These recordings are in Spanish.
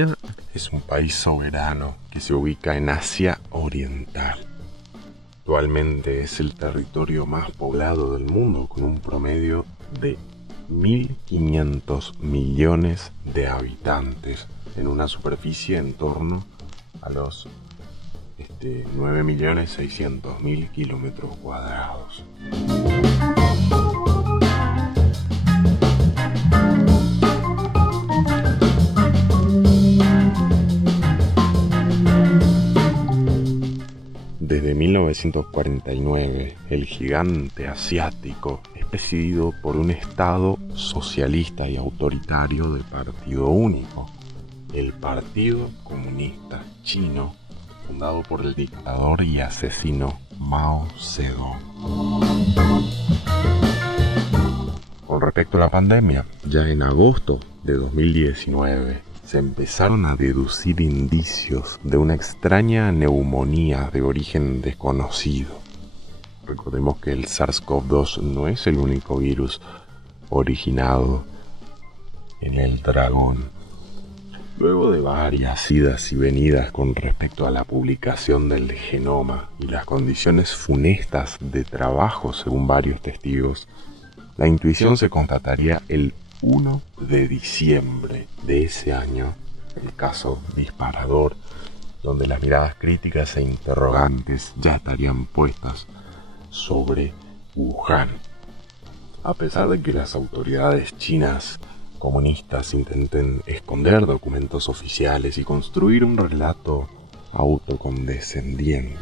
China es un país soberano que se ubica en Asia Oriental. Actualmente es el territorio más poblado del mundo, con un promedio de 1.500 millones de habitantes en una superficie en torno a los 9.600.000 kilómetros cuadrados. Desde 1949, el gigante asiático es presidido por un Estado socialista y autoritario de partido único, el Partido Comunista Chino, fundado por el dictador y asesino Mao Zedong. Con respecto a la pandemia, ya en agosto de 2019, se empezaron a deducir indicios de una extraña neumonía de origen desconocido. Recordemos que el SARS-CoV-2 no es el único virus originado en el dragón. Luego de varias idas y venidas con respecto a la publicación del genoma y las condiciones funestas de trabajo según varios testigos, la intuición se constataría el 1 de diciembre de ese año, el caso disparador, donde las miradas críticas e interrogantes ya estarían puestas sobre Wuhan. A pesar de que las autoridades chinas comunistas intenten esconder documentos oficiales y construir un relato autocondescendiente,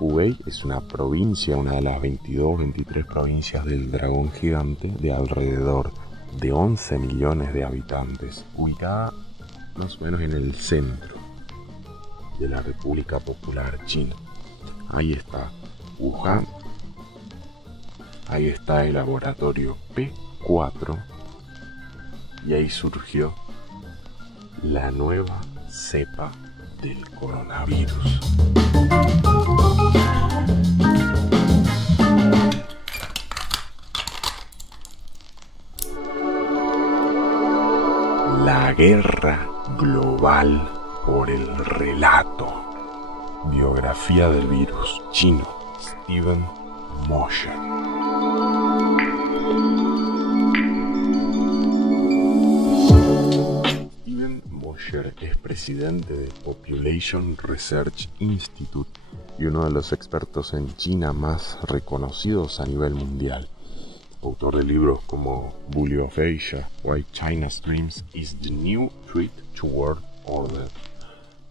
Hubei es una provincia, una de las 23 provincias del dragón gigante, de alrededor de 11 millones de habitantes, ubicada más o menos en el centro de la República Popular China. Ahí está Wuhan, ahí está el laboratorio P4 y ahí surgió la nueva cepa del coronavirus. La guerra global por el relato. Biografía del virus chino, Steven Mosher. Steven Mosher es presidente de Population Research Institute y uno de los expertos en China más reconocidos a nivel mundial. Autor de libros como Bully of Asia, Why China Streams is the New Threat to World Order,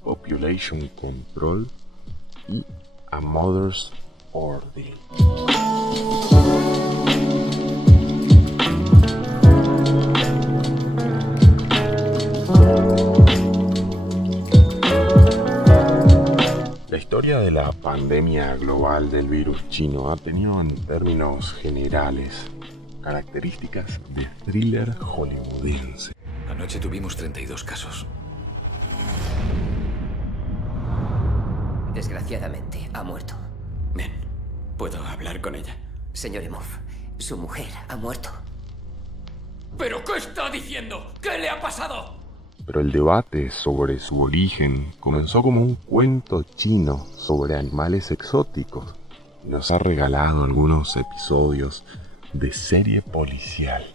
Population Control y A Mother's Ordeal. La historia de la pandemia global del virus chino ha tenido en términos generales características de thriller hollywoodense. Anoche tuvimos 32 casos. Desgraciadamente, ha muerto. Ven, ¿puedo hablar con ella? Señor Emov, su mujer ha muerto. ¿Pero qué está diciendo? ¿Qué le ha pasado? Pero el debate sobre su origen comenzó como un cuento chino sobre animales exóticos. Nos ha regalado algunos episodios de serie policial.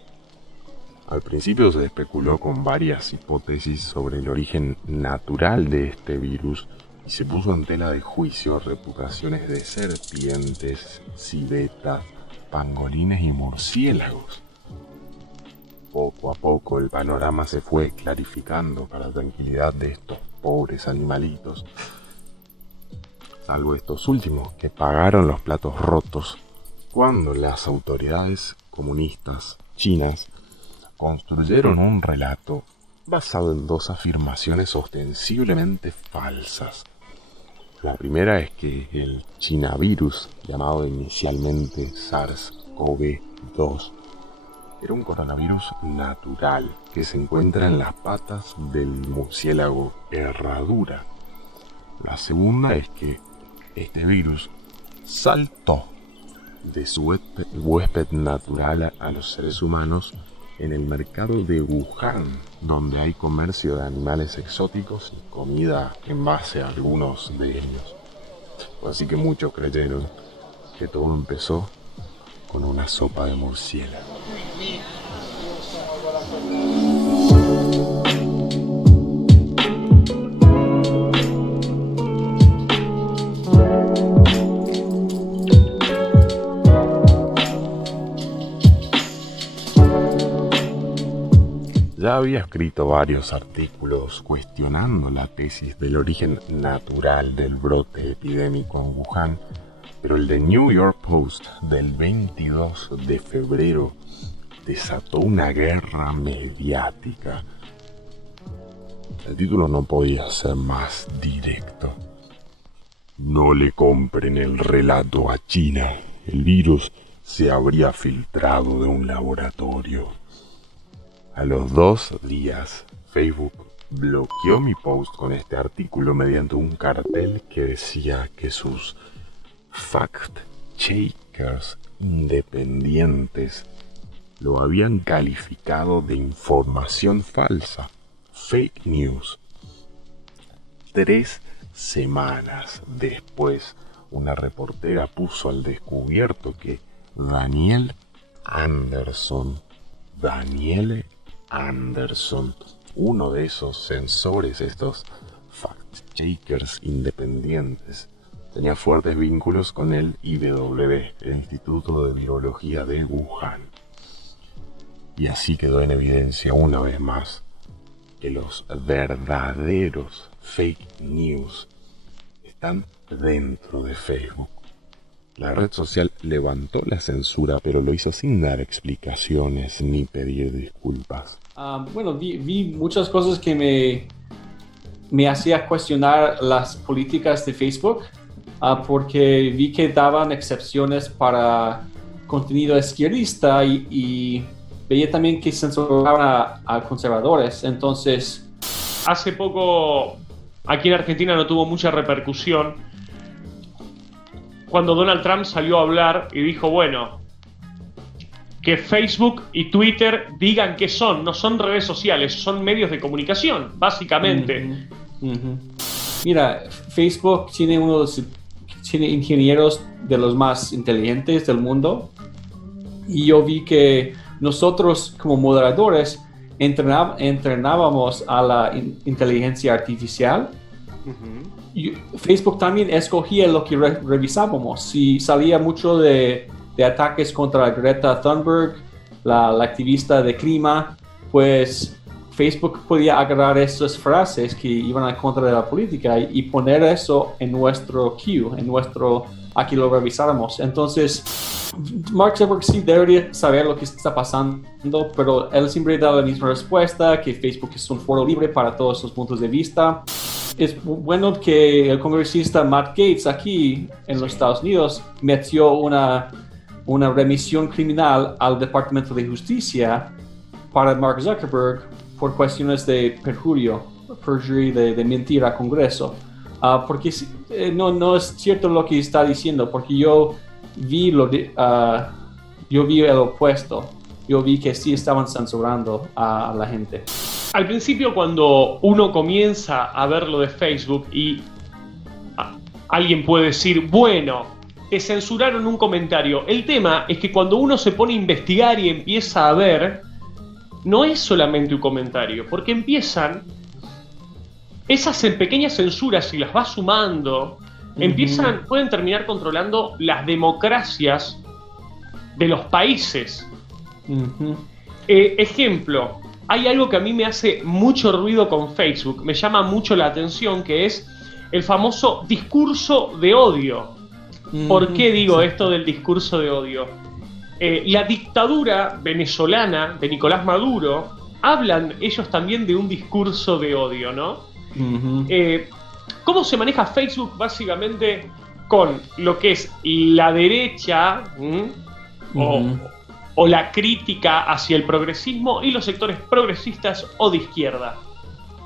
Al principio se especuló con varias hipótesis sobre el origen natural de este virus y se puso en tela de juicio reputaciones de serpientes, civetas, pangolines y murciélagos. Poco a poco el panorama se fue clarificando para la tranquilidad de estos pobres animalitos, salvo estos últimos que pagaron los platos rotos cuando las autoridades comunistas chinas construyeron un relato basado en dos afirmaciones ostensiblemente falsas. La primera es que el chinavirus, llamado inicialmente SARS-CoV-2, era un coronavirus natural que se encuentra en las patas del murciélago herradura. La segunda es que este virus saltó de su huésped natural a los seres humanos en el mercado de Wuhan, donde hay comercio de animales exóticos y comida en base a algunos de ellos. Así que muchos creyeron que todo empezó con una sopa de murciélago. Ya había escrito varios artículos cuestionando la tesis del origen natural del brote epidémico en Wuhan, pero el de New York Post del 22 de febrero desató una guerra mediática. El título no podía ser más directo. No le compren el relato a China. El virus se habría filtrado de un laboratorio. A los 2 días, Facebook bloqueó mi post con este artículo mediante un cartel que decía que sus fact-checkers independientes lo habían calificado de información falsa, fake news. 3 semanas después, una reportera puso al descubierto que Danielle Anderson, uno de esos censores, estos fact-checkers independientes, tenía fuertes vínculos con el IWB, el Instituto de Virología de Wuhan. Y así quedó en evidencia una vez más que los verdaderos fake news están dentro de Facebook. La red social levantó la censura, pero lo hizo sin dar explicaciones ni pedir disculpas. Bueno, vi muchas cosas que me hacía cuestionar las políticas de Facebook, porque vi que daban excepciones para contenido izquierdista y veía también que censuraban a conservadores. Entonces, hace poco aquí en Argentina no tuvo mucha repercusión cuando Donald Trump salió a hablar y dijo, bueno, que Facebook y Twitter digan qué son, no son redes sociales, son medios de comunicación, básicamente. Mira, Facebook tiene tiene ingenieros de los más inteligentes del mundo, y yo vi que nosotros como moderadores entrenábamos a la inteligencia artificial. Y Facebook también escogía lo que revisábamos. Si salía mucho de ataques contra Greta Thunberg, la activista de clima, pues Facebook podía agarrar esas frases que iban en contra de la política y poner eso en nuestro queue, aquí lo revisáramos. Entonces, Mark Zuckerberg sí debería saber lo que está pasando, pero él siempre da la misma respuesta, que Facebook es un foro libre para todos los puntos de vista. Es bueno que el congresista Matt Gaetz aquí en los Estados Unidos metió una remisión criminal al Departamento de Justicia para Mark Zuckerberg por cuestiones de perjury, de mentir al Congreso. Porque no es cierto lo que está diciendo, porque yo vi el opuesto. Yo vi que sí estaban censurando a la gente. Al principio, cuando uno comienza a ver lo de Facebook y alguien puede decir, bueno, te censuraron un comentario. El tema es que cuando uno se pone a investigar y empieza a ver, no es solamente un comentario, porque empiezan esas pequeñas censuras y las va sumando, pueden terminar controlando las democracias de los países. Ejemplo, hay algo que a mí me hace mucho ruido con Facebook, me llama mucho la atención, que es el famoso discurso de odio. ¿Por qué digo esto del discurso de odio? La dictadura venezolana de Nicolás Maduro, hablan ellos también de un discurso de odio, ¿no? ¿Cómo se maneja Facebook básicamente con lo que es la derecha o la crítica hacia el progresismo y los sectores progresistas o de izquierda?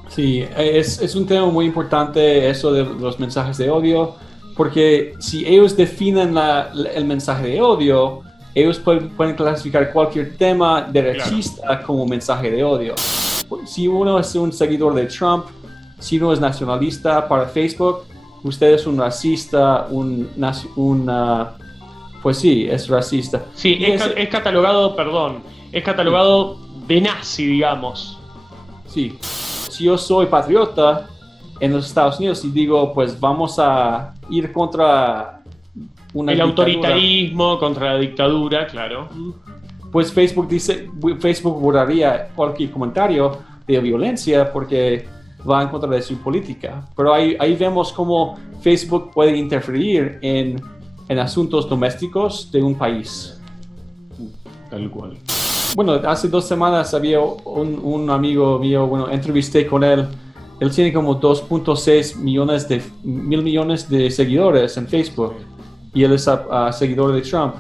Sí, es un tema muy importante eso de los mensajes de odio. porque si ellos definen el mensaje de odio, ellos pueden clasificar cualquier tema derechista como mensaje de odio. Si uno es un seguidor de Trump, si uno es nacionalista para Facebook, usted es un racista, pues sí, es racista. Sí, es catalogado, es catalogado de nazi, digamos. Sí, si yo soy patriota en los Estados Unidos y digo, pues vamos a ir contra una el dictadura, autoritarismo, contra la dictadura, claro. Pues Facebook borraría cualquier comentario de violencia porque va en contra de su política. Pero ahí vemos cómo Facebook puede interferir en asuntos domésticos de un país. Tal cual. Bueno, hace 2 semanas había un amigo mío, entrevisté con él. Él tiene como 2.6 millones de seguidores en Facebook. Y él es seguidor de Trump.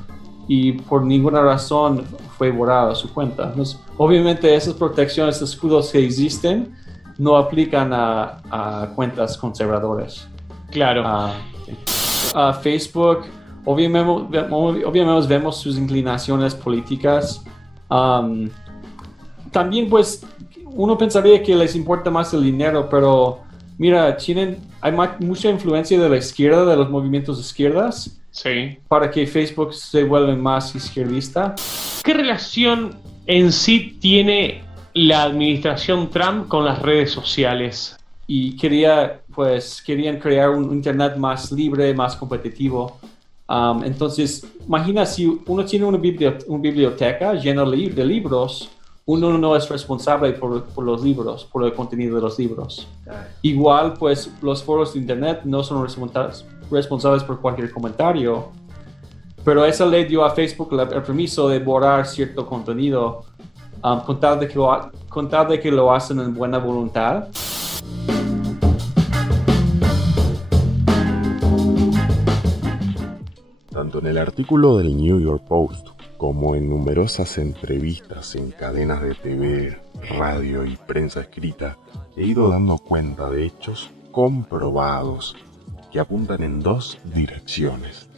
Y por ninguna razón fue borrada su cuenta. Entonces, obviamente esas protecciones, escudos que existen, no aplican a cuentas conservadoras. Claro. Facebook, obviamente vemos sus inclinaciones políticas. También pues uno pensaría que les importa más el dinero, pero mira, hay mucha influencia de la izquierda, de los movimientos de izquierdas, sí, para que Facebook se vuelva más izquierdista. ¿Qué relación en sí tiene la administración Trump con las redes sociales? Y querían crear un internet más libre, más competitivo. Entonces, imagina si uno tiene una biblioteca llena de libros, uno no es responsable por los libros, por el contenido de los libros. Igual, pues, los foros de internet no son responsables por cualquier comentario, pero esa ley dio a Facebook el permiso de borrar cierto contenido, con tal de que lo hacen en buena voluntad. Tanto en el artículo del New York Post como en numerosas entrevistas en cadenas de TV, radio y prensa escrita, he ido dando cuenta de hechos comprobados que apuntan en 2 direcciones.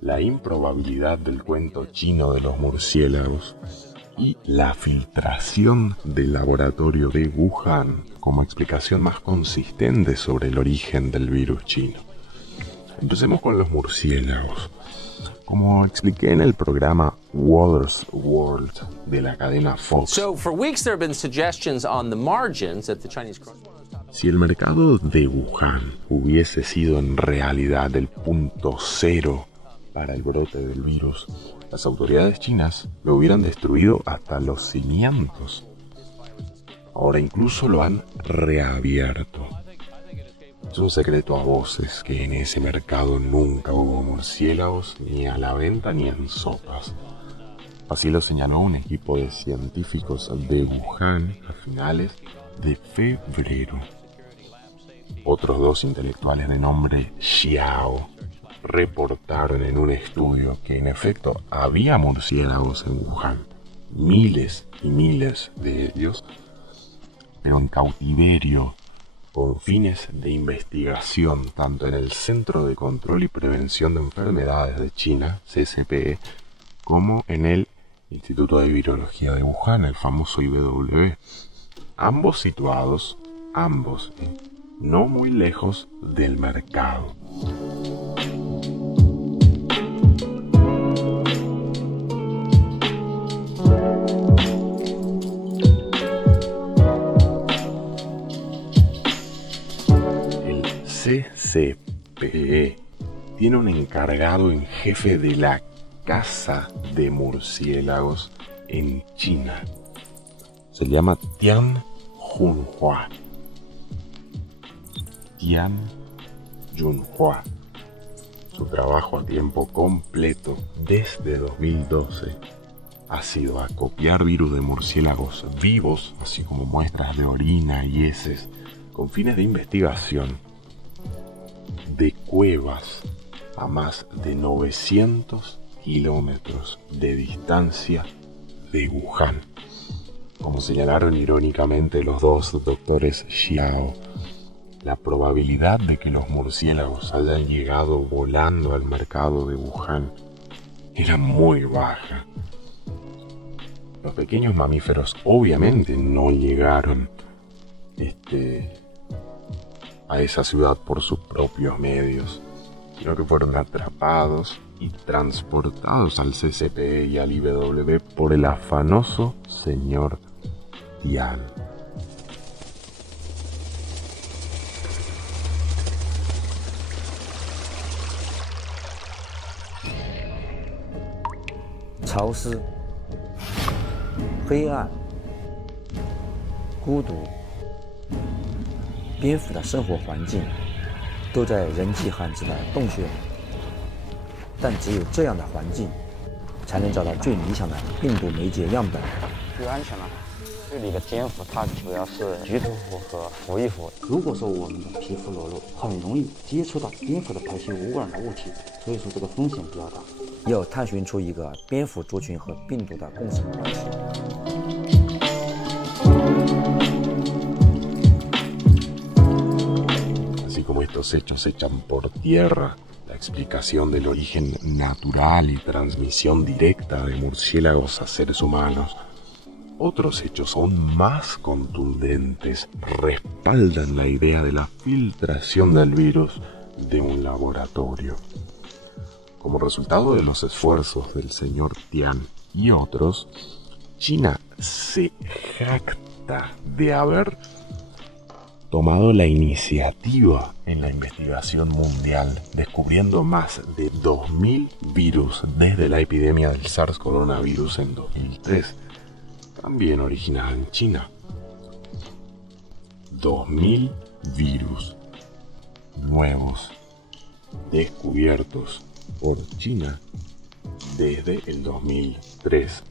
La improbabilidad del cuento chino de los murciélagos y la filtración del laboratorio de Wuhan como explicación más consistente sobre el origen del virus chino. Empecemos con los murciélagos. Como expliqué en el programa Water's World de la cadena Fox, si el mercado de Wuhan hubiese sido en realidad el punto cero para el brote del virus, las autoridades chinas lo hubieran destruido hasta los cimientos. Ahora incluso lo han reabierto. Es un secreto a voces que en ese mercado nunca hubo murciélagos ni a la venta ni en sopas. Así lo señaló un equipo de científicos de Wuhan a finales de febrero. Otros 2 intelectuales de nombre Xiao reportaron en un estudio que en efecto había murciélagos en Wuhan, miles y miles de ellos, pero en cautiverio, con fines de investigación tanto en el Centro de Control y Prevención de Enfermedades de China, CCPE, como en el Instituto de Virología de Wuhan, el famoso IWB. Ambos situados, no muy lejos del mercado. CCPE tiene un encargado en jefe de la caza de murciélagos en China. Se llama Tian Junhua. Su trabajo a tiempo completo desde 2012 ha sido acopiar virus de murciélagos vivos, así como muestras de orina y heces, con fines de investigación, de cuevas a más de 900 kilómetros de distancia de Wuhan, como señalaron irónicamente los 2 doctores Xiao la probabilidad de que los murciélagos hayan llegado volando al mercado de Wuhan era muy baja. Los pequeños mamíferos obviamente no llegaron a esa ciudad por sus propios medios, sino que fueron atrapados y transportados al CCP y al IWB por el afanoso señor Tian. Chao湿、黑暗、孤独，蝙蝠的生活环境都在人迹罕至的洞穴里，但只有这样的环境，才能找到最理想的病毒媒介样本。最安全了。这里的蝙蝠它主要是局吐符和服役符。如果说我们的皮肤裸露，很容易接触到蝙蝠的排泄无味的物体，所以说这个风险比较大。要探寻出一个蝙蝠族群和病毒的共生关系。Así como estos hechos echan por tierra la explicación del origen natural y transmisión directa de murciélagos a seres humanos, otros hechos aún más contundentes respaldan la idea de la filtración del virus de un laboratorio. Como resultado de los esfuerzos del señor Tian y otros, China se jacta de haber tomado la iniciativa en la investigación mundial, descubriendo más de 2000 virus desde la epidemia del SARS coronavirus en 2003, también originada en China. 2000 virus nuevos descubiertos por China desde el 2003.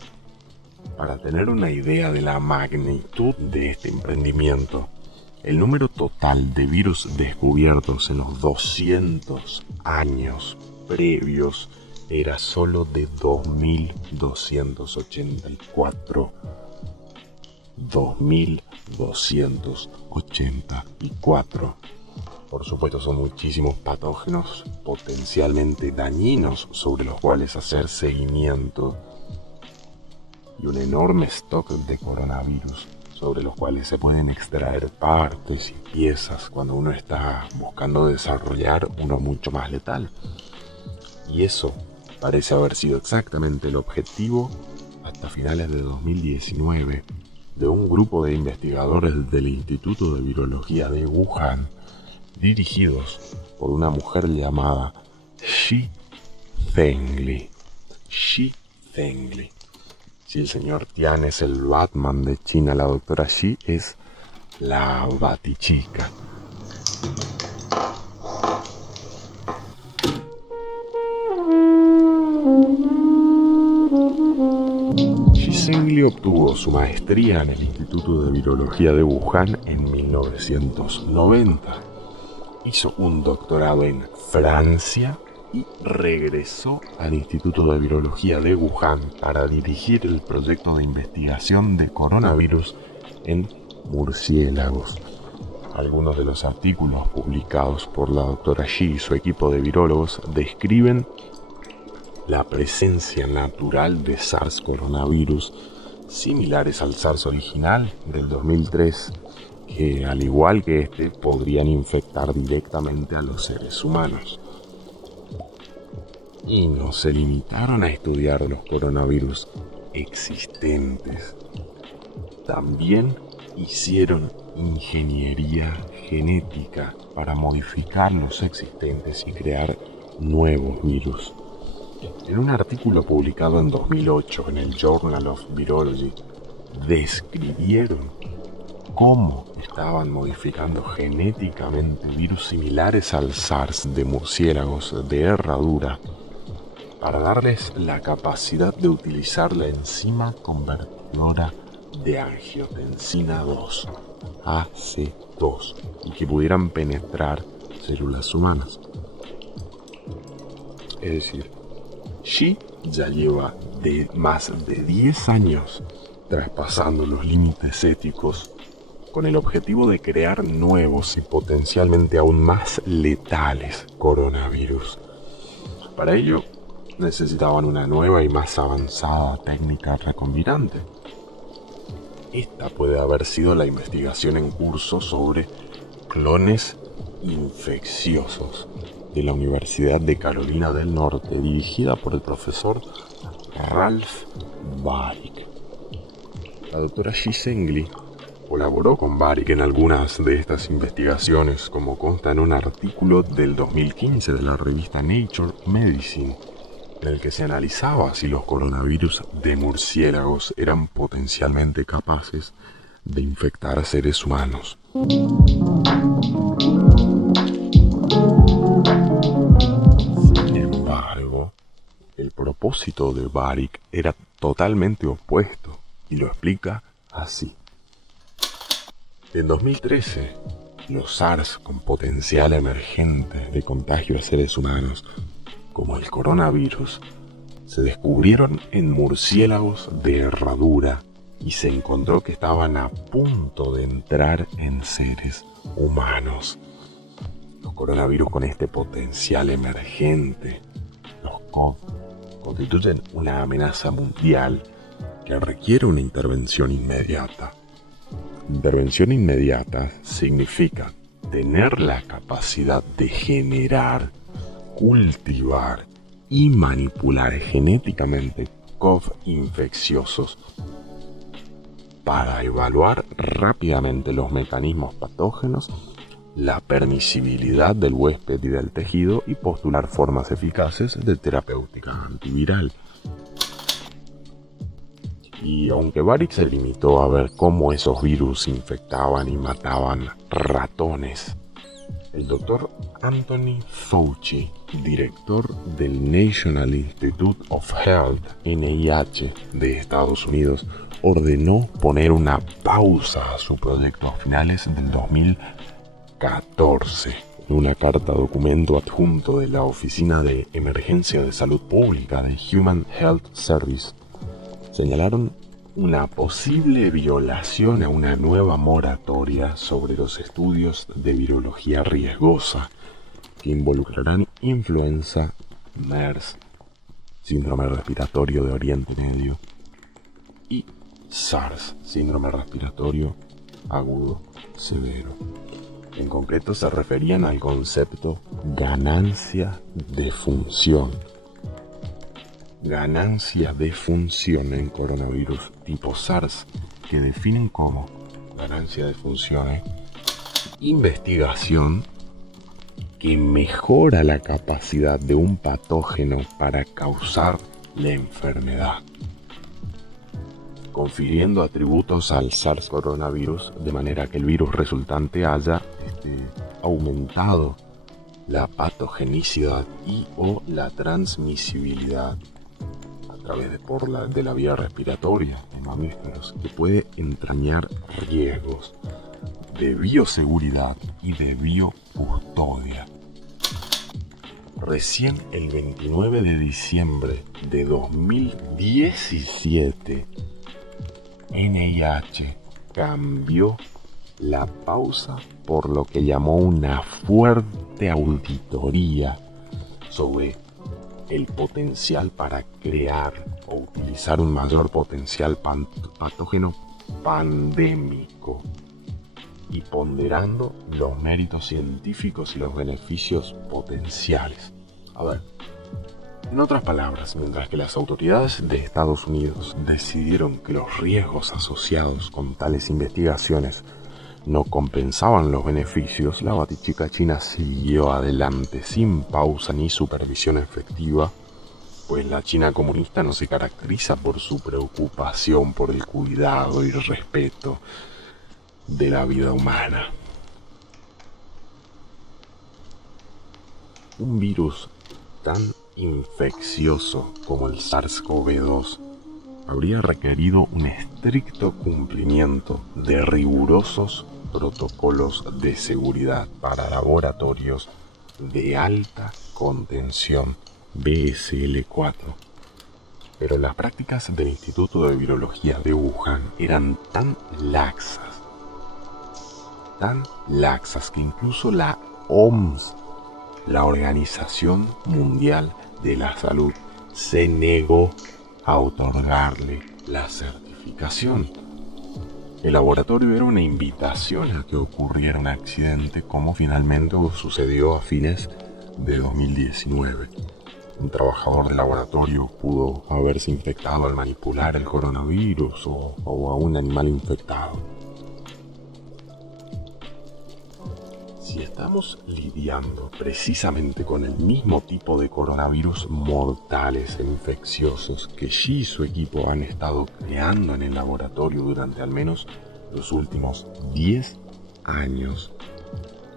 Para tener una idea de la magnitud de este emprendimiento, el número total de virus descubiertos en los 200 años previos era solo de 2.284. 2.284. Por supuesto, son muchísimos patógenos potencialmente dañinos sobre los cuales hacer seguimiento y un enorme stock de coronavirus sobre los cuales se pueden extraer partes y piezas cuando uno está buscando desarrollar uno mucho más letal. Y eso parece haber sido exactamente el objetivo hasta finales de 2019 de un grupo de investigadores del Instituto de Virología de Wuhan, dirigidos por una mujer llamada Shi Zhengli. Shi Zhengli. Si el señor Tian es el Batman de China, la doctora Shi es la Batichica. Shi Zhengli obtuvo su maestría en el Instituto de Virología de Wuhan en 1990. Hizo un doctorado en Francia y regresó al Instituto de Virología de Wuhan para dirigir el proyecto de investigación de coronavirus en murciélagos. Algunos de los artículos publicados por la doctora Shi y su equipo de virólogos describen la presencia natural de SARS coronavirus similares al SARS original del 2003, que al igual que este podrían infectar directamente a los seres humanos. Y no se limitaron a estudiar los coronavirus existentes. También hicieron ingeniería genética para modificar los existentes y crear nuevos virus. En un artículo publicado en 2008 en el Journal of Virology, describieron cómo estaban modificando genéticamente virus similares al SARS de murciélagos de herradura para darles la capacidad de utilizar la enzima convertidora de angiotensina 2, AC2, y que pudieran penetrar células humanas. Es decir, Shi ya lleva más de 10 años traspasando los límites éticos con el objetivo de crear nuevos y potencialmente aún más letales coronavirus. Para ello, necesitaban una nueva y más avanzada técnica recombinante. Esta puede haber sido la investigación en curso sobre clones infecciosos de la Universidad de Carolina del Norte, dirigida por el profesor Ralph Baric. La doctora Ji Zhengli colaboró con Baric en algunas de estas investigaciones, como consta en un artículo del 2015 de la revista Nature Medicine, en el que se analizaba si los coronavirus de murciélagos eran potencialmente capaces de infectar a seres humanos. Sin embargo, el propósito de Baric era totalmente opuesto, y lo explica así. En 2013, los SARS con potencial emergente de contagio a seres humanos, como el coronavirus, se descubrieron en murciélagos de herradura y se encontró que estaban a punto de entrar en seres humanos. Los coronavirus con este potencial emergente, los COV, constituyen una amenaza mundial que requiere una intervención inmediata. Intervención inmediata significa tener la capacidad de generar, cultivar y manipular genéticamente COV infecciosos para evaluar rápidamente los mecanismos patógenos, la permisibilidad del huésped y del tejido y postular formas eficaces de terapéutica antiviral. Y aunque Baric se limitó a ver cómo esos virus infectaban y mataban ratones, el doctor Anthony Fauci, director del National Institute of Health, NIH, de Estados Unidos, ordenó poner una pausa a su proyecto a finales del 2014. En una carta documento adjunto de la Oficina de Emergencia de Salud Pública de Human Health Service, señalaron una posible violación a una nueva moratoria sobre los estudios de virología riesgosa que involucrarán influenza, MERS, síndrome respiratorio de Oriente Medio, y SARS, síndrome respiratorio agudo severo. En concreto se referían al concepto ganancia de función. Ganancia de función en coronavirus tipo SARS, que definen como ganancia de función, investigación que mejora la capacidad de un patógeno para causar la enfermedad, confiriendo atributos al SARS coronavirus de manera que el virus resultante haya aumentado la patogenicidad y o la transmisibilidad a través de la vía respiratoria de mamíferos, que puede entrañar riesgos de bioseguridad y de biocustodia. Recién el 29 de diciembre de 2017, NIH cambió la pausa por lo que llamó una fuerte auditoría sobre el potencial para crear o utilizar un mayor potencial patógeno pandémico y ponderando los méritos científicos y los beneficios potenciales. A ver, en otras palabras, mientras que las autoridades de Estados Unidos decidieron que los riesgos asociados con tales investigaciones no compensaban los beneficios, la batichica china siguió adelante sin pausa ni supervisión efectiva, pues la China comunista no se caracteriza por su preocupación por el cuidado y el respeto de la vida humana. Un virus tan infeccioso como el SARS-CoV-2 habría requerido un estricto cumplimiento de rigurosos protocolos de seguridad para laboratorios de alta contención BSL-4. Pero las prácticas del Instituto de Virología de Wuhan eran tan laxas tan laxas que incluso la OMS, la Organización Mundial de la Salud, se negó a otorgarle la certificación. El laboratorio era una invitación a que ocurriera un accidente, como finalmente sucedió a fines de 2019. Un trabajador del laboratorio pudo haberse infectado al manipular el coronavirus o a un animal infectado. Si estamos lidiando precisamente con el mismo tipo de coronavirus mortales e infecciosos que Xi y su equipo han estado creando en el laboratorio durante al menos los últimos 10 años,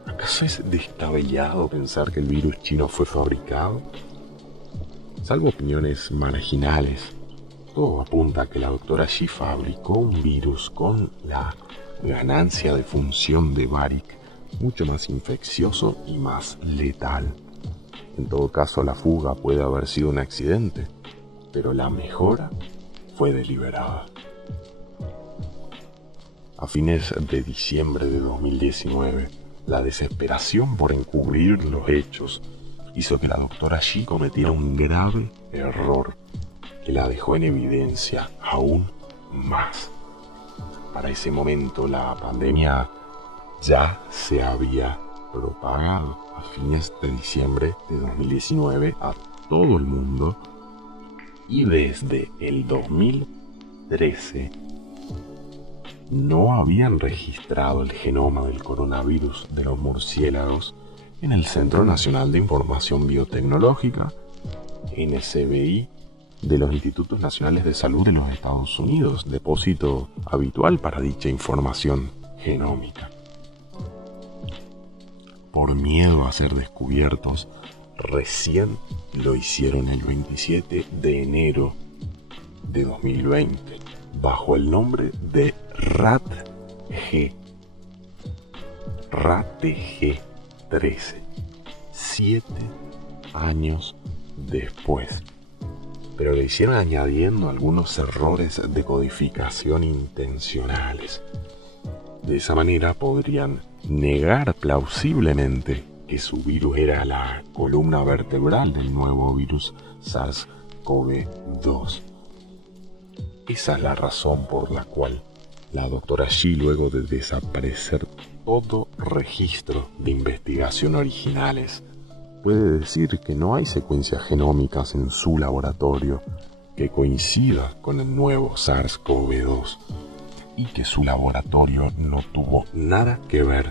¿acaso es descabellado pensar que el virus chino fue fabricado? Salvo opiniones marginales, todo apunta a que la doctora Xi fabricó un virus con la ganancia de función de Varick mucho más infeccioso y más letal. En todo caso, la fuga puede haber sido un accidente, pero la mejora fue deliberada. A fines de diciembre de 2019, la desesperación por encubrir los hechos hizo que la doctora Xi cometiera un grave error que la dejó en evidencia aún más. Para ese momento la pandemia ya se había propagado a fines de diciembre de 2019 a todo el mundo y desde el 2013 no habían registrado el genoma del coronavirus de los murciélagos en el Centro Nacional de Información Biotecnológica, NCBI, de los Institutos Nacionales de Salud de los Estados Unidos, depósito habitual para dicha información genómica. Por miedo a ser descubiertos, recién lo hicieron el 27 de enero de 2020, bajo el nombre de RATG. RATG 13, 7 años después. Pero le hicieron añadiendo algunos errores de codificación intencionales. De esa manera podrían negar plausiblemente que su virus era la columna vertebral del nuevo virus SARS-CoV-2. Esa es la razón por la cual la doctora Xi, luego de desaparecer todo registro de investigación originales, puede decir que no hay secuencias genómicas en su laboratorio que coincida con el nuevo SARS-CoV-2 y que su laboratorio no tuvo nada que ver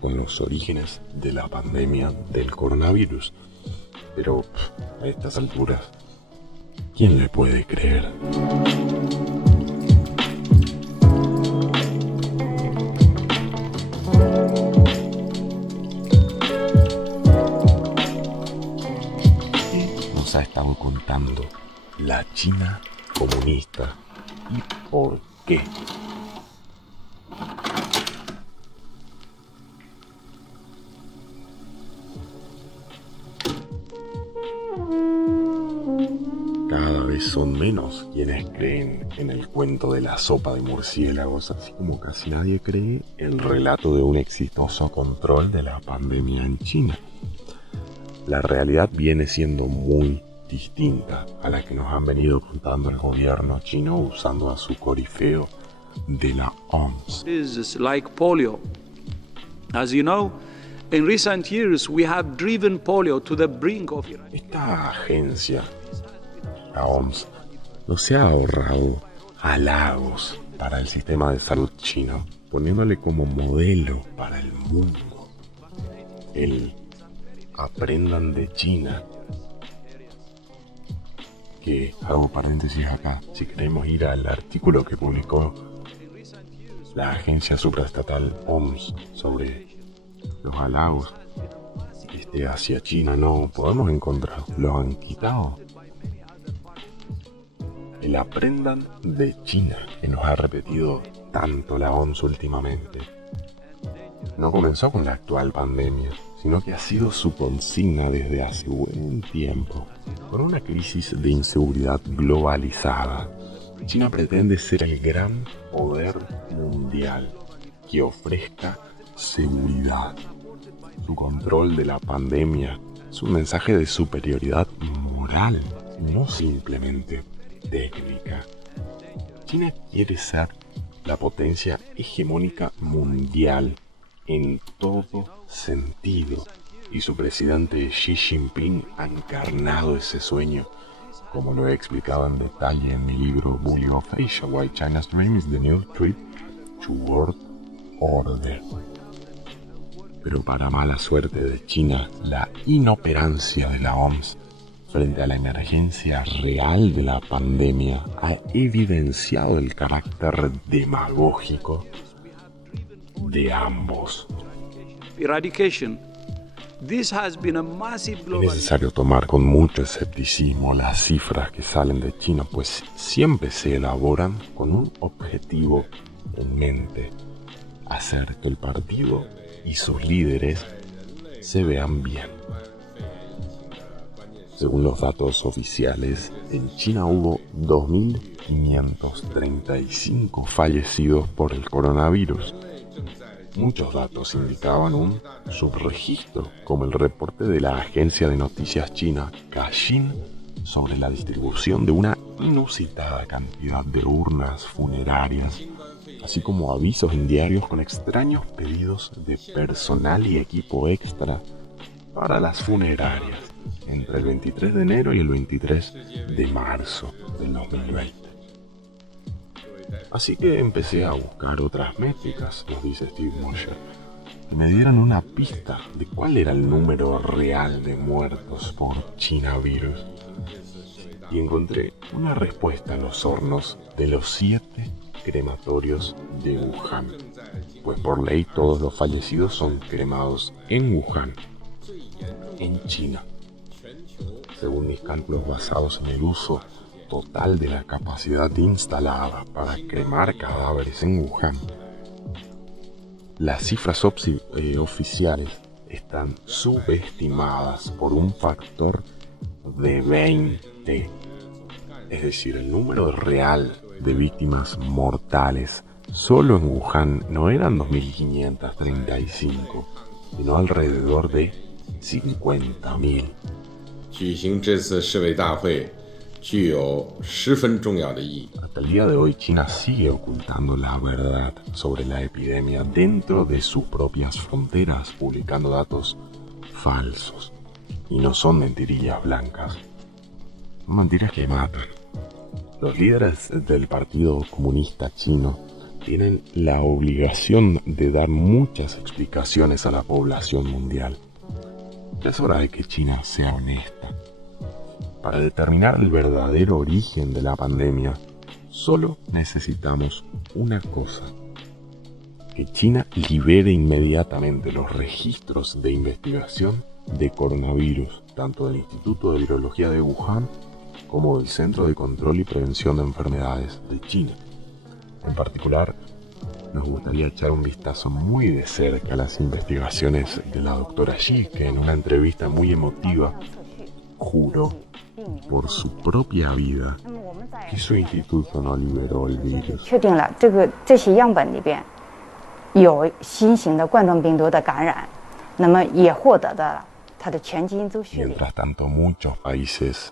con los orígenes de la pandemia del coronavirus. Pero a estas alturas, ¿quién le puede creer? Nos ha estado contando la China comunista y por qué. Cada vez son menos quienes creen en el cuento de la sopa de murciélagos, así como casi nadie cree el relato de un exitoso control de la pandemia en China. La realidad viene siendo muy distinta a la que nos han venido contando el gobierno chino usando a su corifeo de la OMS. Is like polio. As you know, in recent years we have driven polio to the brink of... Esta agencia, la OMS, no se ha ahorrado halagos para el sistema de salud chino, poniéndole como modelo para el mundo el aprendan de China. Que hago paréntesis acá, si queremos ir al artículo que publicó la agencia supraestatal OMS sobre los halagos hacia China, no podemos encontrar, los han quitado. El aprendan de China, que nos ha repetido tanto la OMS últimamente, no comenzó con la actual pandemia, sino que ha sido su consigna desde hace buen tiempo. Con una crisis de inseguridad globalizada, China pretende ser el gran poder mundial que ofrezca seguridad. Su control de la pandemia es un mensaje de superioridad moral, no simplemente técnica. China quiere ser la potencia hegemónica mundial en todo sentido, y su presidente Xi Jinping ha encarnado ese sueño, como lo he explicado en detalle en mi libro Bully of Asia, Why China's Dream is the New Threat to World Order. Pero para mala suerte de China, la inoperancia de la OMS frente a la emergencia real de la pandemia ha evidenciado el carácter demagógico de ambos. Eradication. This has been a massive Es global... necesario tomar con mucho escepticismo las cifras que salen de China, pues siempre se elaboran con un objetivo en mente: hacer que el partido y sus líderes se vean bien. Según los datos oficiales, en China hubo 2.535 fallecidos por el coronavirus. Muchos datos indicaban un subregistro, como el reporte de la agencia de noticias china Caixin sobre la distribución de una inusitada cantidad de urnas funerarias, así como avisos en diarios con extraños pedidos de personal y equipo extra para las funerarias entre el 23 de enero y el 23 de marzo del 2020. Así que empecé a buscar otras métricas, nos dice Steve Mosher, que me dieran una pista de cuál era el número real de muertos por China virus. Y encontré una respuesta en los hornos de los 7 crematorios de Wuhan, pues por ley todos los fallecidos son cremados en Wuhan, en China. Según mis cálculos basados en el uso total de la capacidad instalada para cremar cadáveres en Wuhan, las cifras oficiales están subestimadas por un factor de 20. Es decir, el número real de víctimas mortales solo en Wuhan no eran 2.535, sino alrededor de 50.000. 举行这次世卫大会具有十分重要的意义。 Hasta el día de hoy, China sigue ocultando la verdad sobre la epidemia dentro de sus propias fronteras, publicando datos falsos. Y no son mentirillas blancas, son mentiras que matan. Los líderes del Partido Comunista Chino tienen la obligación de dar muchas explicaciones a la población mundial. Es hora de que China sea honesta. Para determinar el verdadero origen de la pandemia, solo necesitamos una cosa: que China libere inmediatamente los registros de investigación de coronavirus, tanto del Instituto de Virología de Wuhan como del Centro de Control y Prevención de Enfermedades de China. En particular, nos gustaría echar un vistazo muy de cerca a las investigaciones de la doctora Xi, que en una entrevista muy emotiva juró por su propia vida que su instituto no liberó el virus. 确定了这些样本里边有新型的冠状病毒的感染，那么也获得了它的全基因组序列。 Mientras tanto, muchos países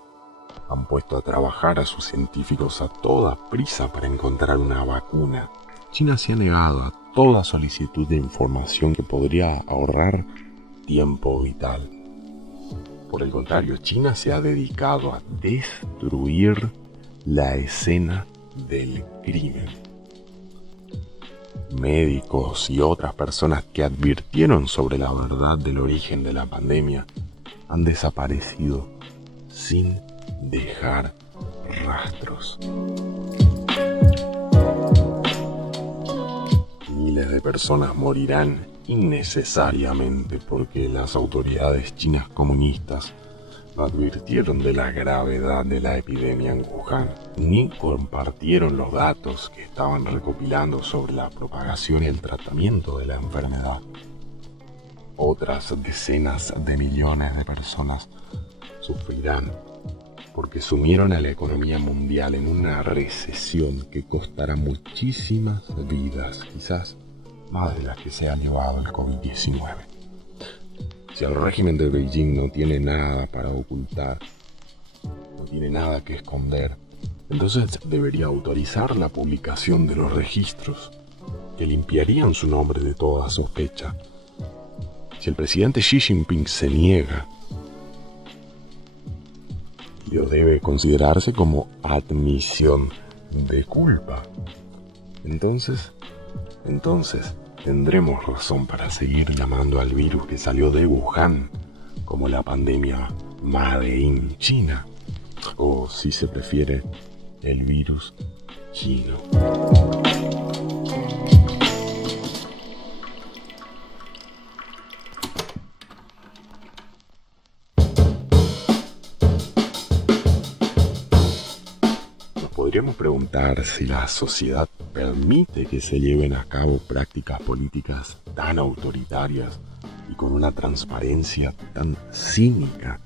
han puesto a trabajar a sus científicos a toda prisa para encontrar una vacuna. China se ha negado a toda solicitud de información que podría ahorrar tiempo vital. Por el contrario, China se ha dedicado a destruir la escena del crimen. Médicos y otras personas que advirtieron sobre la verdad del origen de la pandemia han desaparecido sin dejar rastros. Miles de personas morirán innecesariamente porque las autoridades chinas comunistas no advirtieron de la gravedad de la epidemia en Wuhan, ni compartieron los datos que estaban recopilando sobre la propagación y el tratamiento de la enfermedad. Otras decenas de millones de personas sufrirán porque sumieron a la economía mundial en una recesión que costará muchísimas vidas, quizás más de las que se ha llevado el COVID-19. Si el régimen de Beijing no tiene nada para ocultar, no tiene nada que esconder, entonces debería autorizar la publicación de los registros que limpiarían su nombre de toda sospecha. Si el presidente Xi Jinping se niega, ello debe considerarse como admisión de culpa. Entonces tendremos razón para seguir llamando al virus que salió de Wuhan como la pandemia Made in China, o si se prefiere, el virus chino. Podríamos preguntar si la sociedad permite que se lleven a cabo prácticas políticas tan autoritarias y con una transparencia tan cínica.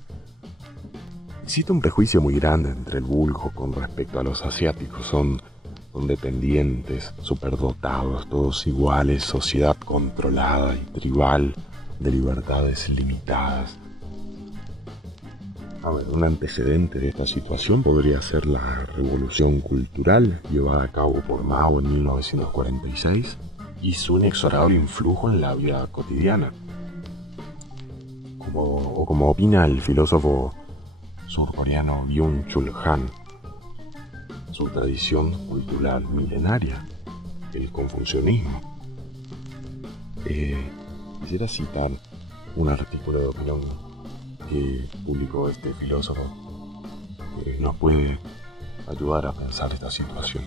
Existe un prejuicio muy grande entre el vulgo con respecto a los asiáticos. Son dependientes, superdotados, todos iguales, sociedad controlada y tribal, de libertades limitadas. A ver, un antecedente de esta situación podría ser la revolución cultural llevada a cabo por Mao en 1946 y su inexorable influjo en la vida cotidiana. Como opina el filósofo surcoreano Byung-Chul Han, su tradición cultural milenaria, el confucianismo. Quisiera citar un artículo de opinión que publicó este filósofo que nos puede ayudar a pensar esta situación.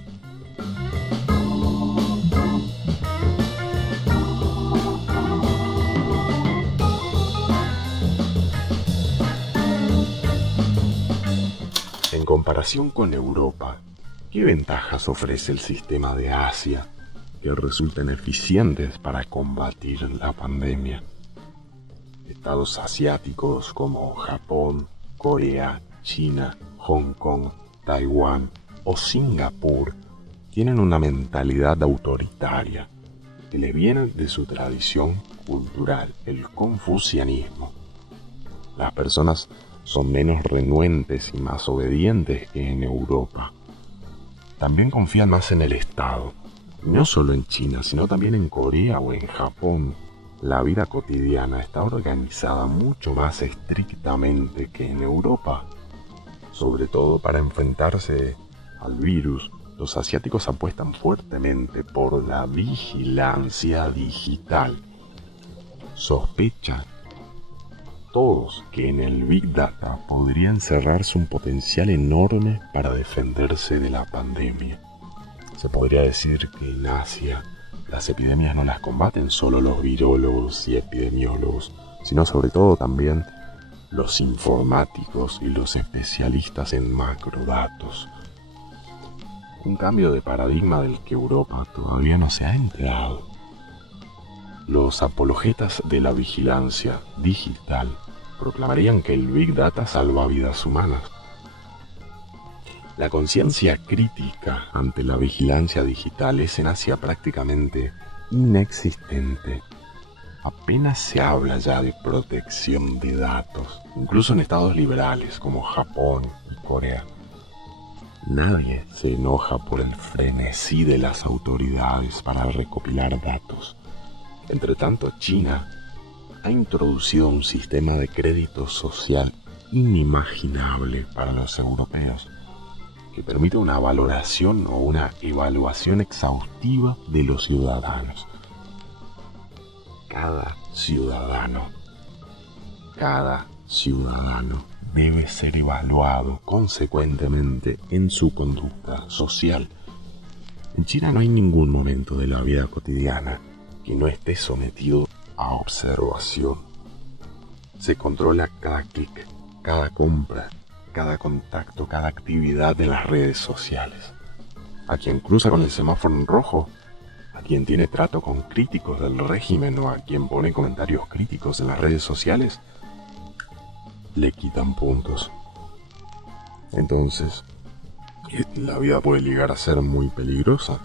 En comparación con Europa, ¿qué ventajas ofrece el sistema de Asia que resulten eficientes para combatir la pandemia? Estados asiáticos como Japón, Corea, China, Hong Kong, Taiwán o Singapur tienen una mentalidad autoritaria que le viene de su tradición cultural, el confucianismo. Las personas son menos renuentes y más obedientes que en Europa. También confían más en el Estado, no solo en China, sino también en Corea o en Japón. La vida cotidiana está organizada mucho más estrictamente que en Europa. Sobre todo para enfrentarse al virus, los asiáticos apuestan fuertemente por la vigilancia digital. Sospechan todos que en el Big Data podría encerrarse un potencial enorme para defenderse de la pandemia. Se podría decir que en Asia las epidemias no las combaten solo los virólogos y epidemiólogos, sino sobre todo también los informáticos y los especialistas en macrodatos. Un cambio de paradigma del que Europa todavía no se ha enterado. Los apologetas de la vigilancia digital proclamarían que el Big Data salva vidas humanas. La conciencia crítica ante la vigilancia digital es en Asia prácticamente inexistente. Apenas se habla ya de protección de datos, incluso en estados liberales como Japón y Corea. Nadie se enoja por el frenesí de las autoridades para recopilar datos. Entre tanto, China ha introducido un sistema de crédito social inimaginable para los europeos, que permite una valoración o una evaluación exhaustiva de los ciudadanos. Cada ciudadano debe ser evaluado consecuentemente en su conducta social. En China no hay ningún momento de la vida cotidiana que no esté sometido a observación. Se controla cada clic, cada compra, cada contacto, cada actividad en las redes sociales. A quien cruza con el semáforo en rojo, a quien tiene trato con críticos del régimen o a quien pone comentarios críticos en las redes sociales, le quitan puntos. Entonces, la vida puede llegar a ser muy peligrosa.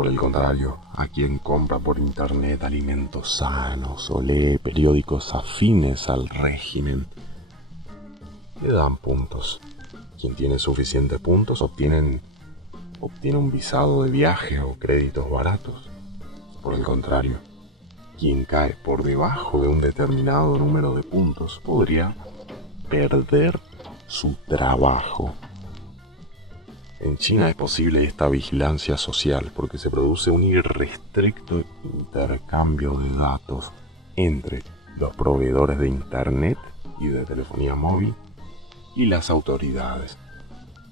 Por el contrario, a quien compra por internet alimentos sanos o lee periódicos afines al régimen, le dan puntos. Quien tiene suficientes puntos obtiene un visado de viaje o créditos baratos. Por el contrario, quien cae por debajo de un determinado número de puntos podría perder su trabajo. En China es posible esta vigilancia social porque se produce un irrestricto intercambio de datos entre los proveedores de internet y de telefonía móvil y las autoridades.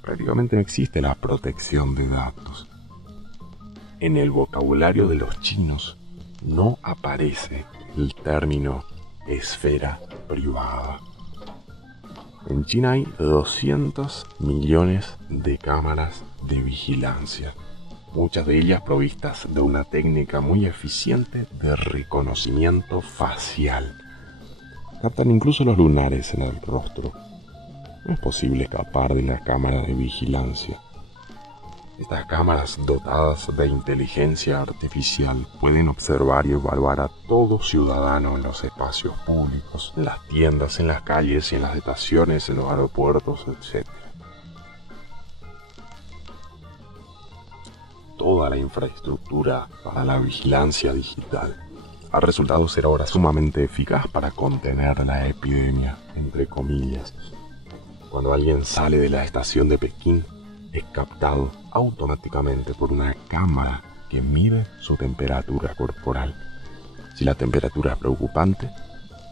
Prácticamente no existe la protección de datos. En el vocabulario de los chinos no aparece el término esfera privada. En China hay 200 millones de cámaras de vigilancia, muchas de ellas provistas de una técnica muy eficiente de reconocimiento facial. Captan incluso los lunares en el rostro. No es posible escapar de la cámara de vigilancia. Estas cámaras dotadas de inteligencia artificial pueden observar y evaluar a todo ciudadano en los espacios públicos, en las tiendas, en las calles y en las estaciones, en los aeropuertos, etc. Toda la infraestructura para la vigilancia digital ha resultado ser ahora sumamente eficaz para contener la epidemia, entre comillas. Cuando alguien sale de la estación de Pekín, es captado automáticamente por una cámara que mide su temperatura corporal. Si la temperatura es preocupante,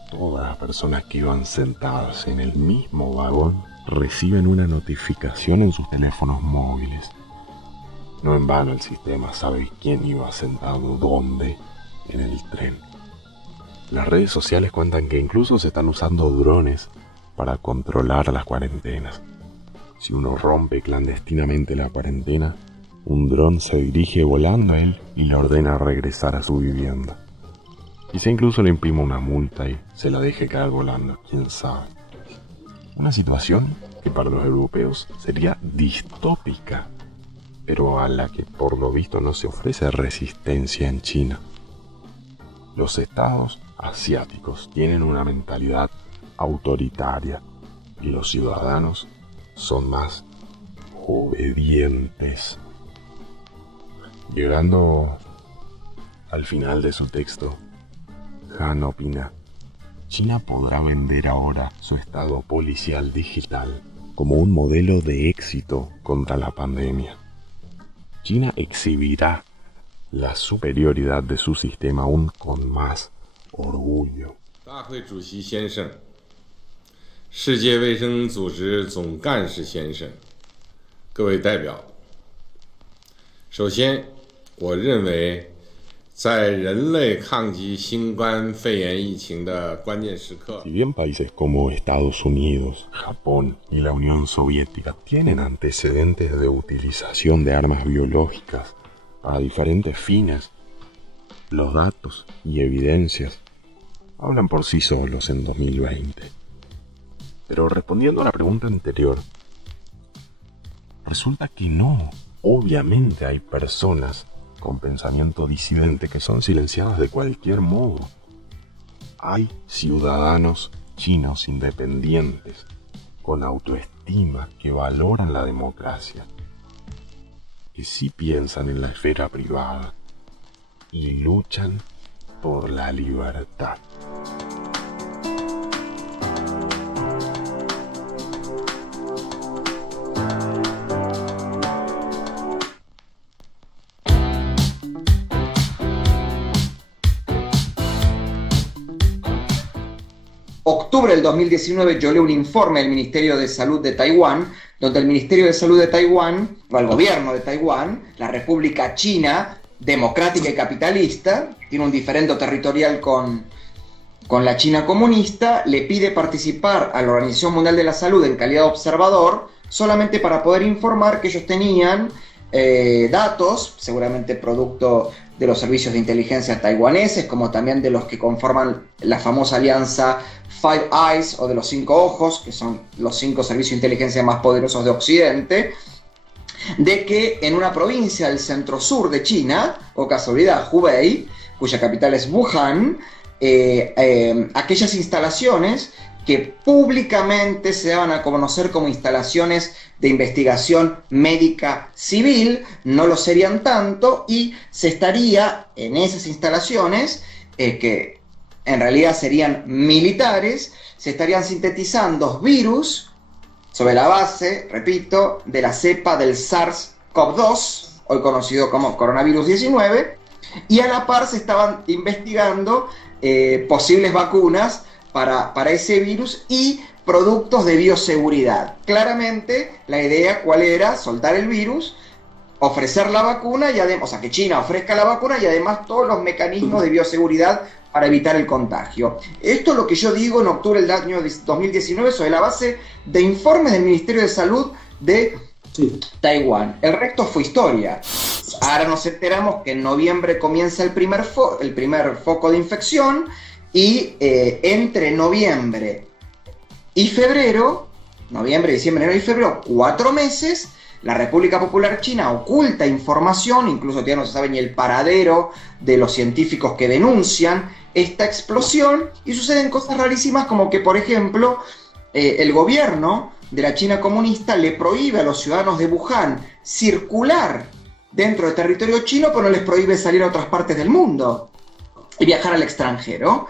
todas las personas que iban sentadas en el mismo vagón reciben una notificación en sus teléfonos móviles. No en vano el sistema sabe quién iba sentado dónde en el tren. Las redes sociales cuentan que incluso se están usando drones para controlar las cuarentenas. Si uno rompe clandestinamente la cuarentena, un dron se dirige volando a él y le ordena regresar a su vivienda. Quizá incluso le imprima una multa y se la deje caer volando, quién sabe. Una situación que para los europeos sería distópica, pero a la que por lo visto no se ofrece resistencia en China. Los estados asiáticos tienen una mentalidad autoritaria y los ciudadanos son más obedientes. Llegando al final de su texto, Han opina: China podrá vender ahora su estado policial digital como un modelo de éxito contra la pandemia. China exhibirá la superioridad de su sistema aún con más orgullo. 大会主席先生，世界卫生组织总干事先生，各位代表，首先，我认为，在人类抗击新冠肺炎疫情的关键时刻， Si bien países como Estados Unidos, Japón y la Unión Soviética tienen antecedentes de utilización de armas biológicas para diferentes fines, los datos y evidencias hablan por sí solos en 2020. Pero respondiendo a la pregunta anterior, resulta que no. Obviamente hay personas con pensamiento disidente que son silenciadas de cualquier modo. Hay ciudadanos chinos independientes, con autoestima, que valoran la democracia, que sí piensan en la esfera privada y luchan por la libertad. Octubre del 2019 yo leí un informe del Ministerio de Salud de Taiwán, donde el Ministerio de Salud de Taiwán, o el gobierno de Taiwán, la República China, democrática y capitalista, tiene un diferendo territorial con la China comunista, le pide participar a la Organización Mundial de la Salud en calidad de observador, solamente para poder informar que ellos tenían datos, seguramente producto de los servicios de inteligencia taiwaneses, como también de los que conforman la famosa alianza Five Eyes o de los 5 ojos, que son los 5 servicios de inteligencia más poderosos de Occidente, de que en una provincia del centro-sur de China, o casualidad Hubei, cuya capital es Wuhan, aquellas instalaciones que públicamente se daban a conocer como instalaciones de investigación médica civil, no lo serían tanto, y se estaría en esas instalaciones, que en realidad serían militares, se estarían sintetizando virus sobre la base, repito, de la cepa del SARS-CoV-2, hoy conocido como coronavirus 19, y a la par se estaban investigando posibles vacunas para ese virus y productos de bioseguridad. Claramente, la idea, ¿cuál era? Soltar el virus, ofrecer la vacuna, y además, o sea, que China ofrezca la vacuna y además todos los mecanismos de bioseguridad para evitar el contagio. Esto es lo que yo digo en octubre del año 2019 sobre la base de informes del Ministerio de Salud de Taiwán. El resto fue historia. Ahora nos enteramos que en noviembre comienza el primer foco de infección, y entre noviembre y febrero, noviembre, diciembre, enero y febrero, 4 meses, la República Popular China oculta información, incluso ya no se sabe ni el paradero de los científicos que denuncian esta explosión, y suceden cosas rarísimas como que, por ejemplo, el gobierno de la China comunista le prohíbe a los ciudadanos de Wuhan circular dentro del territorio chino, pero no les prohíbe salir a otras partes del mundo y viajar al extranjero.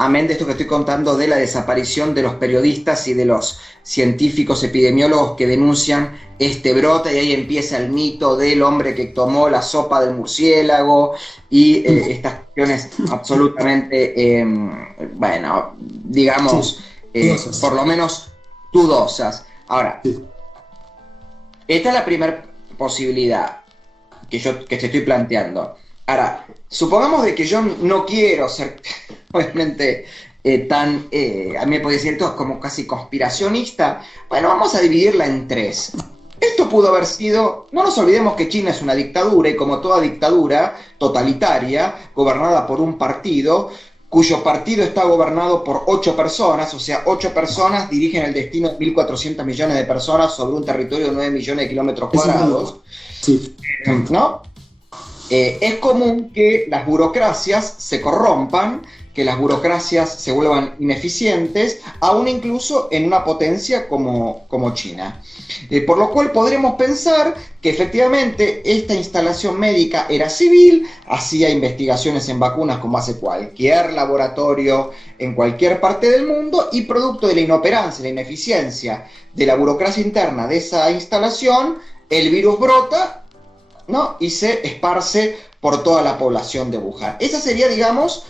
Amén de esto que estoy contando de la desaparición de los periodistas y de los científicos epidemiólogos que denuncian este brote, y ahí empieza el mito del hombre que tomó la sopa del murciélago y estas cuestiones absolutamente, bueno, digamos, por lo menos dudosas. Ahora, esta es la primera posibilidad que te estoy planteando. Ahora, supongamos de que yo no quiero ser, obviamente, a mí me puede decir esto como casi conspiracionista. Bueno, vamos a dividirla en 3. Esto pudo haber sido, no nos olvidemos que China es una dictadura, y como toda dictadura totalitaria, gobernada por un partido, cuyo partido está gobernado por 8 personas, o sea, 8 personas dirigen el destino de 1.400 millones de personas sobre un territorio de 9 millones de kilómetros cuadrados. Sí. ¿No? Es común que las burocracias se corrompan, que las burocracias se vuelvan ineficientes, aún incluso en una potencia como China. Por lo cual podremos pensar que efectivamente esta instalación médica era civil, hacía investigaciones en vacunas como hace cualquier laboratorio en cualquier parte del mundo, y producto de la inoperancia, la ineficiencia de la burocracia interna de esa instalación, el virus brota, ¿no? Y se esparce por toda la población de Wuhan. Esa sería, digamos,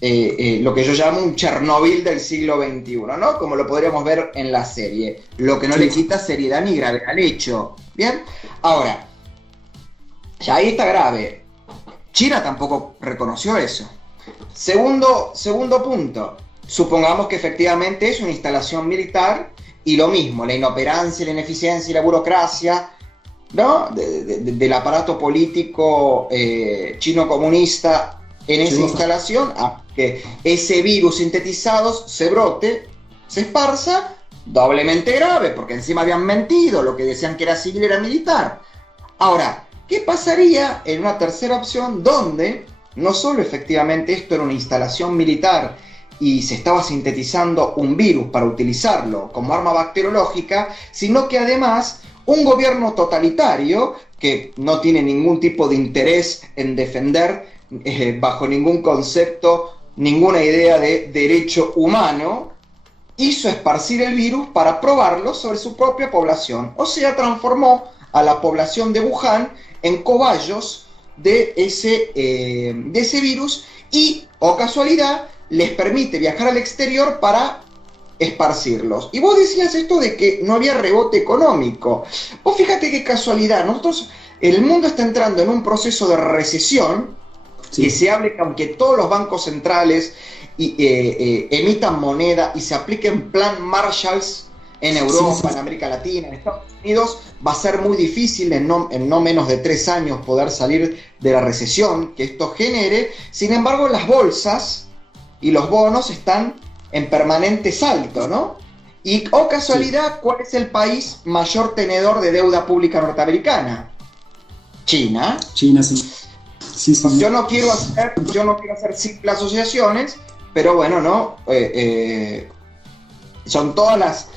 lo que yo llamo un Chernobyl del siglo XXI, ¿no? Como lo podríamos ver en la serie. Lo que no le quita seriedad ni gravedad al hecho. ¿Bien? Ahora, ya ahí está grave. China tampoco reconoció eso. Segundo punto. Supongamos que efectivamente es una instalación militar, y lo mismo, la inoperancia, la ineficiencia y la burocracia, ¿no? Del aparato político chino comunista en esa instalación, a que ese virus sintetizado se brote, se esparza, doblemente grave, porque encima habían mentido, lo que decían que era civil era militar. Ahora, ¿qué pasaría en una tercera opción donde no solo efectivamente esto era una instalación militar y se estaba sintetizando un virus para utilizarlo como arma bacteriológica, sino que además un gobierno totalitario que no tiene ningún tipo de interés en defender bajo ningún concepto, ninguna idea de derecho humano, hizo esparcir el virus para probarlo sobre su propia población? O sea, transformó a la población de Wuhan en cobayos de ese virus, y, oh casualidad, les permite viajar al exterior para esparcirlos. Y vos decías esto de que no había rebote económico. Vos fíjate qué casualidad. El mundo está entrando en un proceso de recesión, que se hable que aunque todos los bancos centrales emitan moneda y se apliquen plan Marshalls en Europa, en América Latina, en Estados Unidos, va a ser muy difícil en no menos de 3 años poder salir de la recesión que esto genere. Sin embargo, las bolsas y los bonos están en permanente salto, ¿no? Y, oh casualidad, ¿cuál es el país mayor tenedor de deuda pública norteamericana? China. China, sí. Sí, sí. Yo no quiero hacer simples asociaciones, pero bueno, ¿no? Son todas las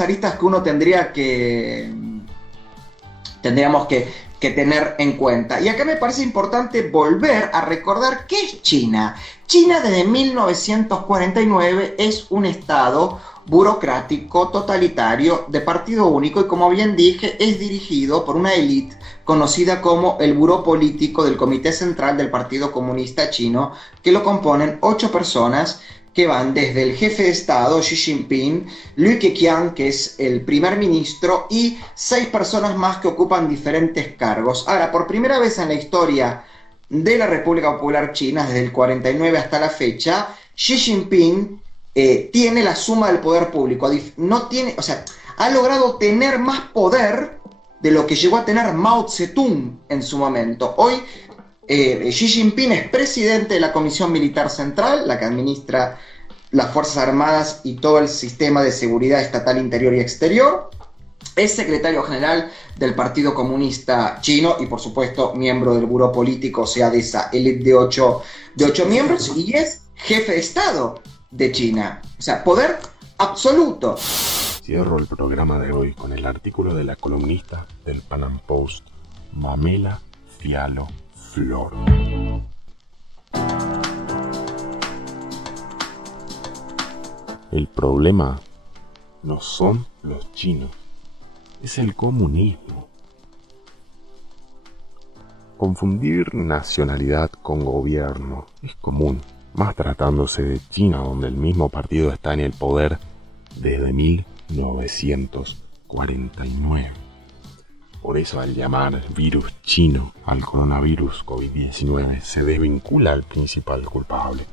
aristas que uno tendríamos que tener en cuenta. Y acá me parece importante volver a recordar qué es China. China desde 1949 es un estado burocrático, totalitario, de partido único y, como bien dije, es dirigido por una élite conocida como el Buró Político del Comité Central del Partido Comunista Chino, que lo componen 8 personas que van desde el jefe de Estado, Xi Jinping, Liu Keqiang, que es el primer ministro, y 6 personas más que ocupan diferentes cargos. Ahora, por primera vez en la historia de la República Popular China, desde el 49 hasta la fecha, Xi Jinping tiene la suma del poder público. Ha logrado tener más poder de lo que llegó a tener Mao Zedong en su momento. Hoy Xi Jinping es presidente de la Comisión Militar Central, la que administra las Fuerzas Armadas y todo el sistema de seguridad estatal interior y exterior. Es secretario general del Partido Comunista Chino y, por supuesto, miembro del Buró Político, o sea, de esa élite de 8 miembros, y es jefe de Estado de China. O sea, poder absoluto. Cierro el programa de hoy con el artículo de la columnista del Pan Am Post, Mamela Fialo Flor. El problema no son los chinos, es el comunismo. Confundir nacionalidad con gobierno es común, más tratándose de China, donde el mismo partido está en el poder desde 1949. Por eso, al llamar virus chino al coronavirus COVID-19, se desvincula al principal culpable,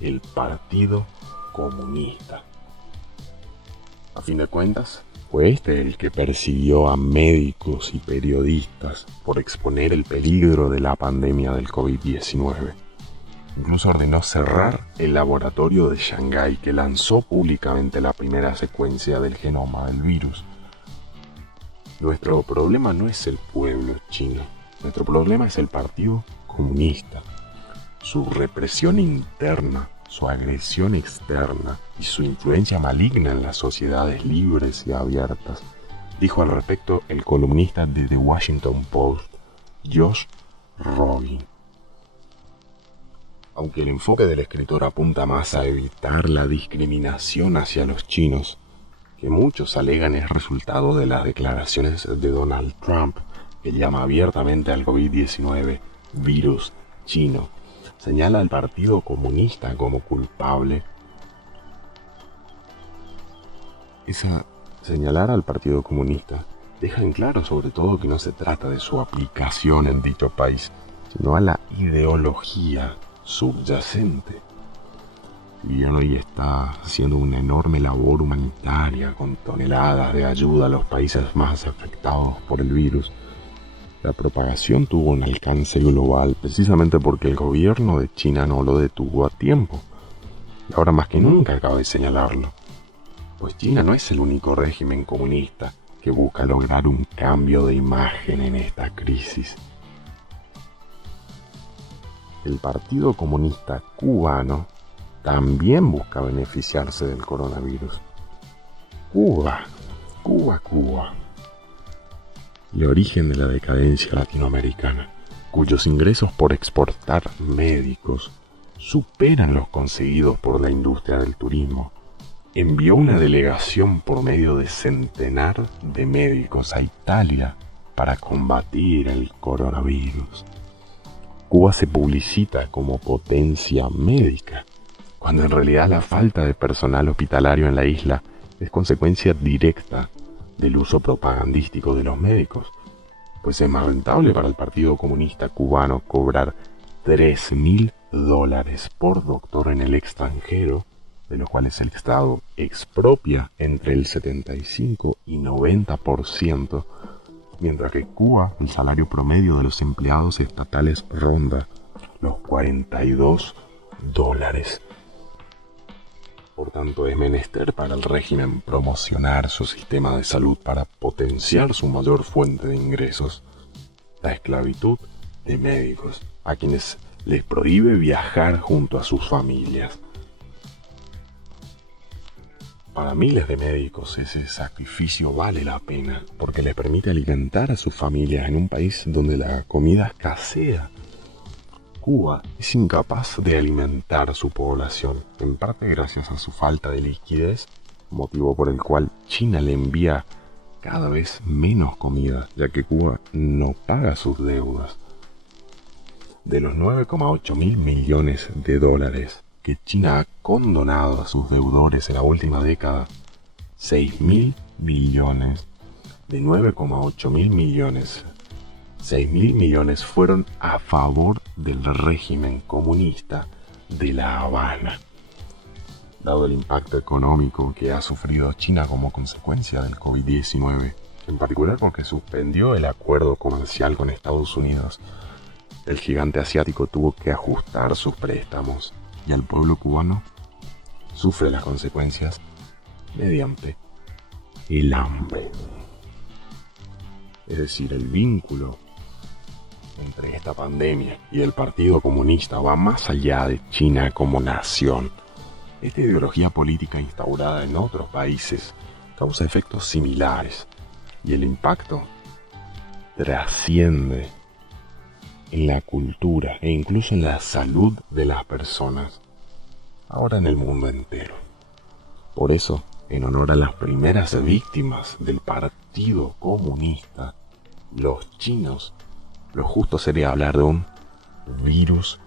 el Partido Comunista. A fin de cuentas, fue este el que persiguió a médicos y periodistas por exponer el peligro de la pandemia del COVID-19. Incluso ordenó cerrar el laboratorio de Shanghái que lanzó públicamente la primera secuencia del genoma del virus. Nuestro problema no es el pueblo chino, nuestro problema es el Partido Comunista. Su represión interna, su agresión externa y su influencia maligna en las sociedades libres y abiertas, dijo al respecto el columnista de The Washington Post, Josh Rogin. Aunque el enfoque del escritor apunta más a evitar la discriminación hacia los chinos, que muchos alegan es resultado de las declaraciones de Donald Trump, que llama abiertamente al COVID-19 virus chino, señala al Partido Comunista como culpable. Señalar al Partido Comunista deja en claro sobre todo que no se trata de su aplicación en dicho país, sino a la ideología subyacente. Si bien hoy está haciendo una enorme labor humanitaria con toneladas de ayuda a los países más afectados por el virus, la propagación tuvo un alcance global precisamente porque el gobierno de China no lo detuvo a tiempo. Y ahora más que nunca cabe señalarlo, pues China no es el único régimen comunista que busca lograr un cambio de imagen en esta crisis. El Partido Comunista Cubano también busca beneficiarse del coronavirus. Cuba. El origen de la decadencia latinoamericana, cuyos ingresos por exportar médicos superan los conseguidos por la industria del turismo, envió una delegación por medio de centenar de médicos a Italia para combatir el coronavirus. Cuba se publicita como potencia médica, cuando en realidad la falta de personal hospitalario en la isla es consecuencia directa del uso propagandístico de los médicos, pues es más rentable para el Partido Comunista Cubano cobrar $3.000 por doctor en el extranjero, de los cuales el Estado expropia entre el 75 y 90%, mientras que en Cuba el salario promedio de los empleados estatales ronda los $42. Por tanto, es menester para el régimen promocionar su sistema de salud para potenciar su mayor fuente de ingresos, la esclavitud de médicos, a quienes les prohíbe viajar junto a sus familias. Para miles de médicos ese sacrificio vale la pena, porque les permite alimentar a sus familias en un país donde la comida escasea. Cuba es incapaz de alimentar a su población, en parte gracias a su falta de liquidez, motivo por el cual China le envía cada vez menos comida, ya que Cuba no paga sus deudas. De los 9,8 mil millones de dólares que China ha condonado a sus deudores en la última década, 6 mil millones de 9,8 mil millones, 6 mil millones fueron a favor del régimen comunista de La Habana. Dado el impacto económico que ha sufrido China como consecuencia del COVID-19, en particular porque suspendió el acuerdo comercial con Estados Unidos, el gigante asiático tuvo que ajustar sus préstamos y el pueblo cubano sufre las consecuencias mediante el hambre. Es decir, el vínculo entre esta pandemia y el Partido Comunista va más allá de China como nación. Esta ideología política instaurada en otros países causa efectos similares y el impacto trasciende en la cultura e incluso en la salud de las personas, ahora en el mundo entero. Por eso, en honor a las primeras víctimas del Partido Comunista, los chinos, lo justo sería hablar de un virus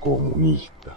comunista.